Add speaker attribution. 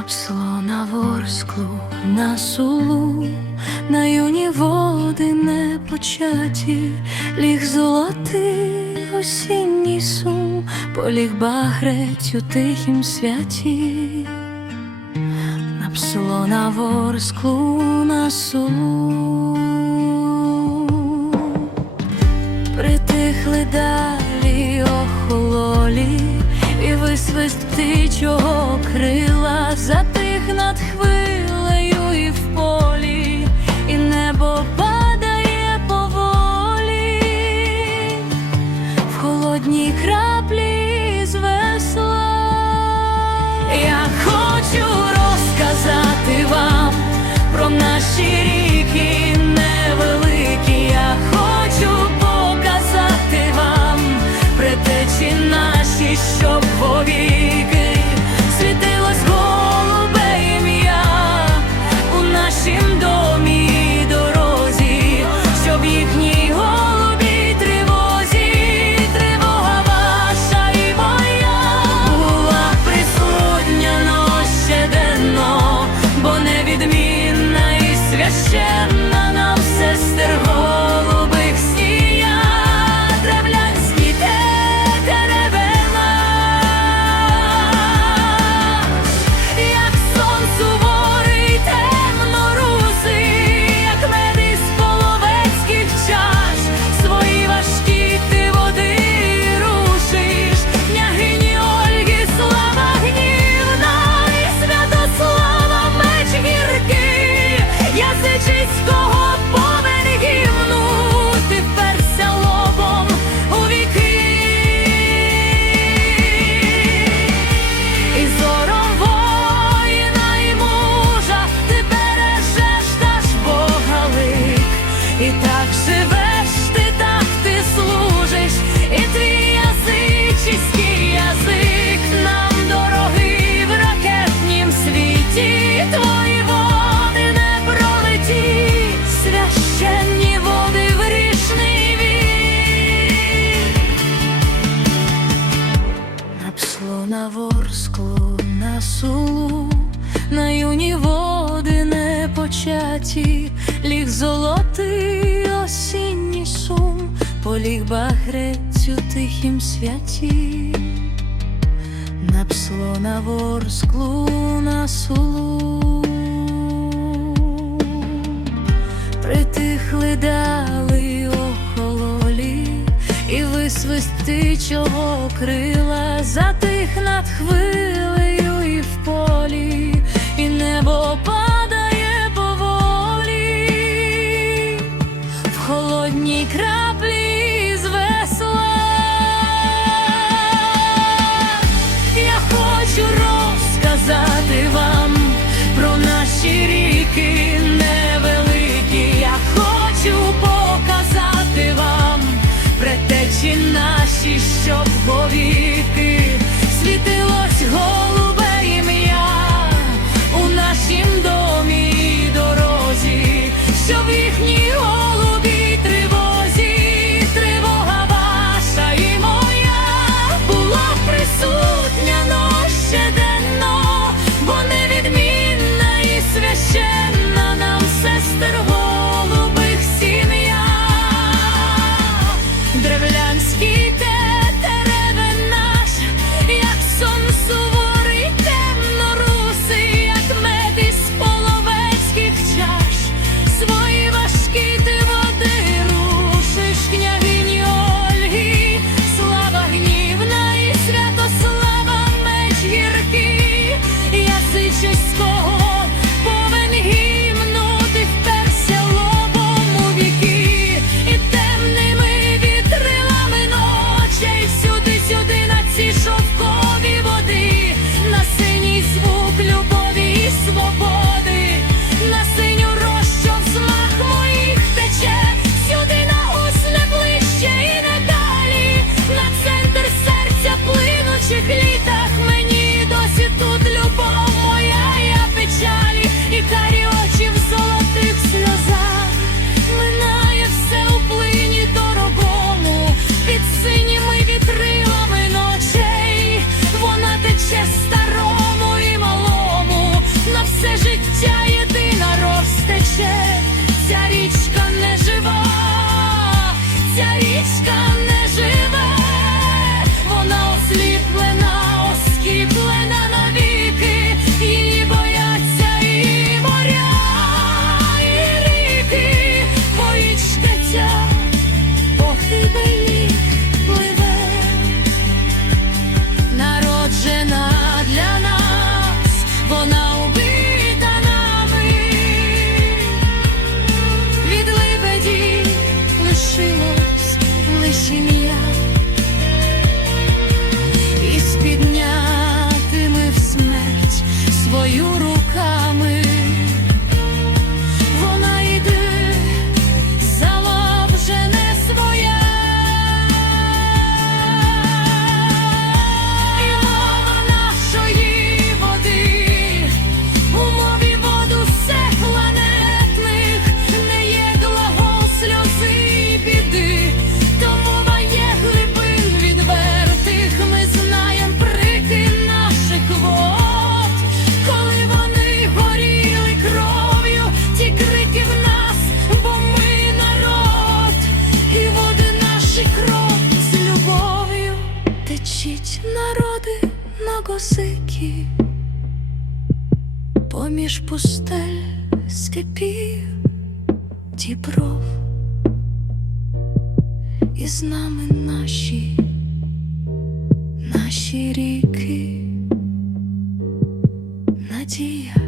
Speaker 1: на псло, на ворсклу, на сулу, на юні води непочаті, ліг золотий осінній сум, поліг багреть у тихім святі, на псло, на ворсклу, на сулу, притихли далі охололі. І висвист птичого крила. сулу, на юні води не початі, ліг золотий осінній сум, поліг багрець у тихім святі, на псло на ворсклу на сулу, притихли дали охололі, і висвисти чого крила. each Поміж пустель скипів дібров, і з нами наші, наші ріки, надія.